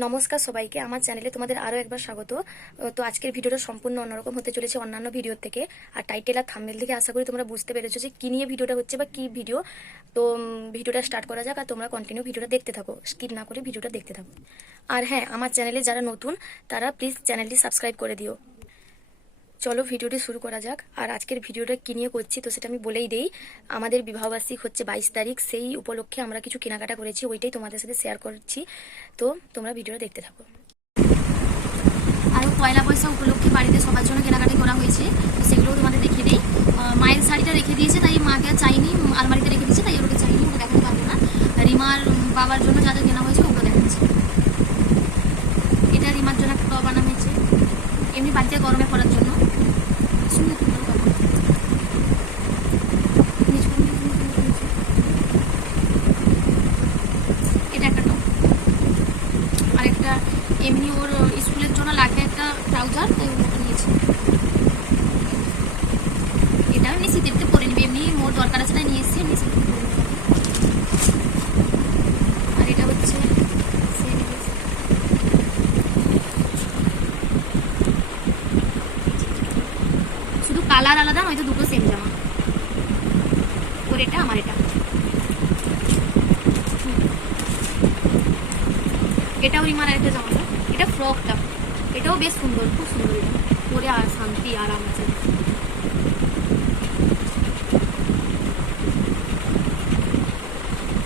নমস্কার সবাইকে, আমার চ্যানেলে তোমাদের আরও একবার স্বাগত। তো আজকের ভিডিওটা সম্পূর্ণ অন্যরকম হতে চলেছে অন্যান্য ভিডিওর থেকে। আর টাইটেল আর থামবেল থেকে আশা করি তোমরা বুঝতে পেরেছ যে কী নিয়ে ভিডিওটা হচ্ছে বা কী ভিডিও তো ভিডিওটা স্টার্ট করা যাক আর তোমরা কন্টিনিউ ভিডিওটা দেখতে থাকো। স্কিপ না করে ভিডিওটা দেখতে থাকো। আর হ্যাঁ আমার চ্যানেলে যারা নতুন, তারা প্লিজ চ্যানেলটি সাবস্ক্রাইব করে দিও। চলো ভিডিওটি শুরু করা যাক। আর আজকের ভিডিওটা কি নিয়ে করছি তো সেটা আমি বলেই দেই। আমাদের বিবাহবার্ষিক হচ্ছে বাইশ তারিখ, সেই উপলক্ষে আমরা কিছু কেনাকাটা করেছি, ওইটাই তোমাদের সাথে শেয়ার করছি। তো তোমরা ভিডিওটা দেখতে থাকো। আর পয়লা বৈশাখ উপলক্ষে বাড়িতে সবার জন্য কেনাকাটি করা হয়েছে। তো সেগুলোও তোমাদের দেখিয়ে দিই। মায়ের শাড়িটা রেখে দিয়েছে, তাই মাকে চাইনি, আলমারিতে রেখে দিয়েছে, তাই ওকে চাইনি ওকে দেখাতে পারব না। রিমার বাবার জন্য যা যা কেনা হয়েছে, ওগুলো দেখাচ্ছি। এটা রিমার জন্য একটা টপ আনা হয়েছে। এমনি বাড়িতে গরমে পড়ার জন্য। এটা একটা টপ আর একটা এমনি ওর স্কুলের জন্য লাগবে একটা ট্রাউজার তাই ওটা নিয়েছি। এটা এমনি শীতেরতে পরে নিবি এমনি মোর দরকার আছে না নিয়ে এসেছি এমনি শীতের পরে নিবি। আর এটা হচ্ছে same dress। শুধু কালার আলাদা, নয়তো দুটো সেম জামা। ওর এটা আমার এটা এটাও রিমার একটা জামাটা এটা ফ্রকটা এটাও বেশ সুন্দর, খুব সুন্দর পরে আর শান্তি, আরাম আছে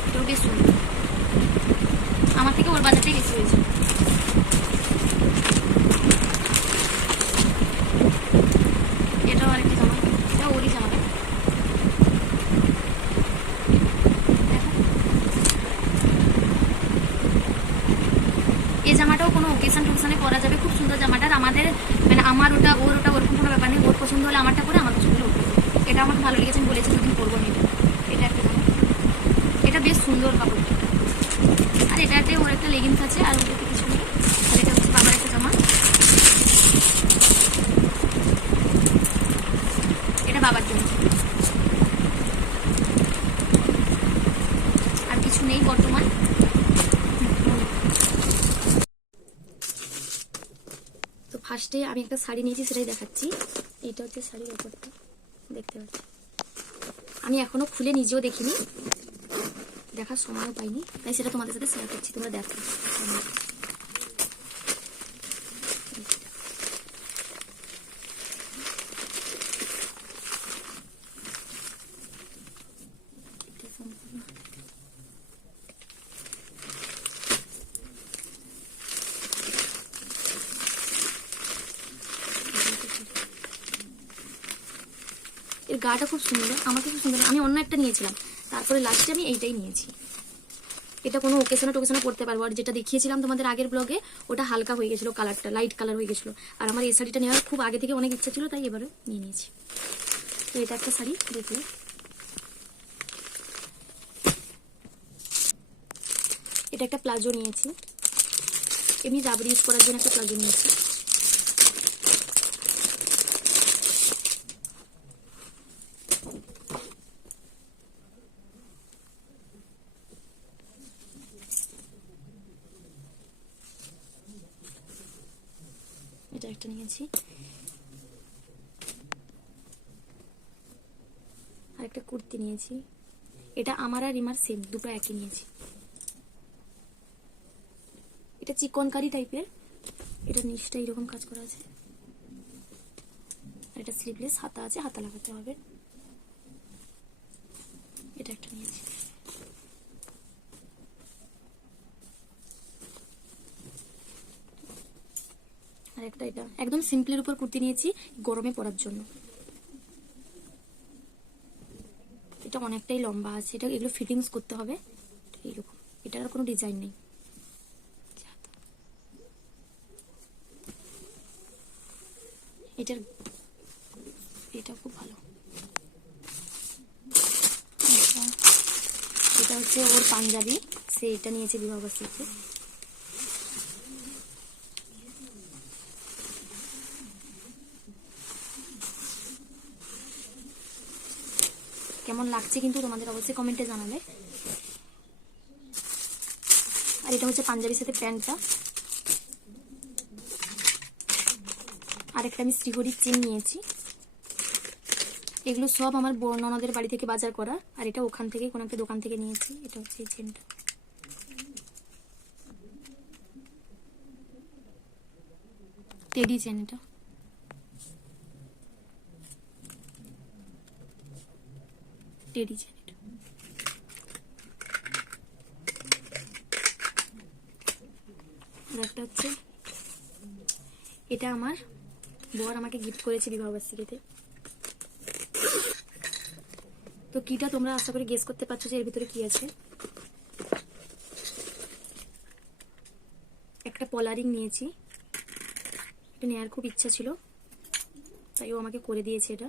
এটাও বেশ সুন্দর আমার থেকে ওর বাজারটাই বেশি হয়েছে এটাও আরেকটা জামা এটা ওরই জামাটা দেখো এই জামাটাও কোনো ওকেশন টোকেশনে পরা যাবে খুব সুন্দর জামাটা আর আমাদের মানে আমার ওটা ওর ওটা ওরকম কোনো ব্যাপার নেই ওর পছন্দ হলে আমারটা করে আমার পছন্দ হলে এটা আমার ভালো লেগেছে, আমি বলেছি দুদিন করব না। এটা একটা এটা বেশ সুন্দর কাপড়। আর এটাতে ওর একটা লেগিংস আছে, আর ওটাতে কিছু নেই আর এটা হচ্ছে বাবার একটা জামা এটা বাবার জন্য আর কিছু নেই বর্তমান তো ফার্স্টে আমি একটা শাড়ি নিয়েছি, সেটাই দেখাচ্ছি। এটা হচ্ছে শাড়ির ওপরটা, দেখতে পাচ্ছি। আমি এখনও খুলে নিজেও দেখিনি। দেখার সময়ও পাইনি। তাই সেটা তোমাদের সাথে শেয়ার করছি, তোমরা দেখো। এর গাটা খুব সুন্দর আমাকে খুব সুন্দর আমি অন্য একটা নিয়েছিলাম। তারপরে লাস্টে আমি এইটাই নিয়েছি। এটা কোনো ওকেশনে টোকেশনে পড়তে পারব, আর যেটা দেখিয়েছিলাম তোমাদের আগের ব্লগে ওটা হালকা হয়ে গেছিল কালারটা লাইট কালার হয়ে গেছিল। আর আমার এই শাড়িটা নেওয়ার খুব আগে থেকে অনেক ইচ্ছা ছিল, তাই এবারে নিয়ে নিয়েছি। তো এটা একটা শাড়ি, দেখলে। এটা একটা প্লাজো নিয়েছি। এমনি রাবার ইউজ করার জন্য একটা প্লাজো নিয়েছি। একটা নিয়েছি। আর একটা কুর্তি নিয়েছি। এটা আমার আর রিমার সেম দুটো একই নিয়েছি। এটা চিকনকারি টাইপের এটা নিচটা এরকম কাজ করা আছে। আর এটা স্লিভলেস হাতা আছে, হাতা লাগাতে হবে এটা একটা নিয়েছি আর একটা এটা। একদম সিম্পলের উপর কুর্তি নিয়েছি গরমে পরার জন্য। এটা অনেকটাই লম্বা আছে। এটা এগুলো ফিটিংস করতে হবে। এইরকম। এটার আর কোনো ডিজাইন নেই। এটার এটা খুব ভালো। এটা হচ্ছে ওর পাঞ্জাবি। সে এটা নিয়েছে বিবাহবার্ষিকীতে কেমন লাগছে কিন্তু তোমাদের অবশ্যই কমেন্টে জানাবে। আর এটা হচ্ছে পাঞ্জাবির সাথে প্যান্টটা। আরেকটা আমি শ্রীহরির চেন নিয়েছি। এগুলো সব আমার ননদের বাড়ি থেকে বাজার করা। আর এটা ওখান থেকে, কোনো একটা দোকান থেকে নিয়েছি। এটা হচ্ছে এই চেনটা। টেডি চেন এটা। এটা আর একটা হচ্ছে, এটা আমার বর আমাকে গিফট করেছে বিবাহবার্ষিকীতে তো কিটা তোমরা আশা করি গেস করতে পারছ যে এর ভিতরে কি আছে। একটা পলারিং নিয়েছি। এটা নেওয়ার খুব ইচ্ছা ছিল, তাই ও আমাকে করে দিয়েছে এটা।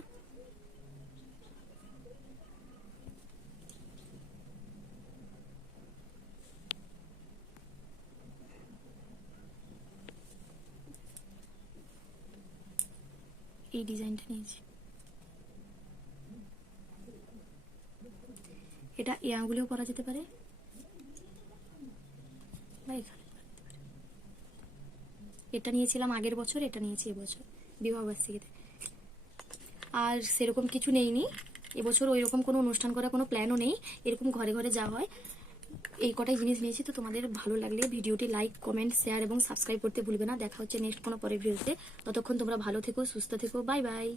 এই ডিজাইনটা নিয়েছি। এটা এই আঙুলেও পরা যেতে পারে। এটা নিয়েছিলাম আগের বছর, এটা নিয়েছি এবছর বিবাহবার্ষিকীতে আর সেরকম কিছু নেইনি। এবছর ওই রকম কোনো অনুষ্ঠান করার কোনো প্ল্যানও নেই। এরকম ঘরে ঘরে যাওয়া হয়। এই কটাই জিনিস নিয়েছি, তো তোমাদের ভালো লাগলে ভিডিওটি লাইক কমেন্ট শেয়ার এবং সাবস্ক্রাইব করতে ভুলবে না। দেখা হচ্ছে নেক্সট কোনো পরের ভিডিওতে। ততক্ষণ তোমরা ভালো থেকো, সুস্থ থেকো। Bye bye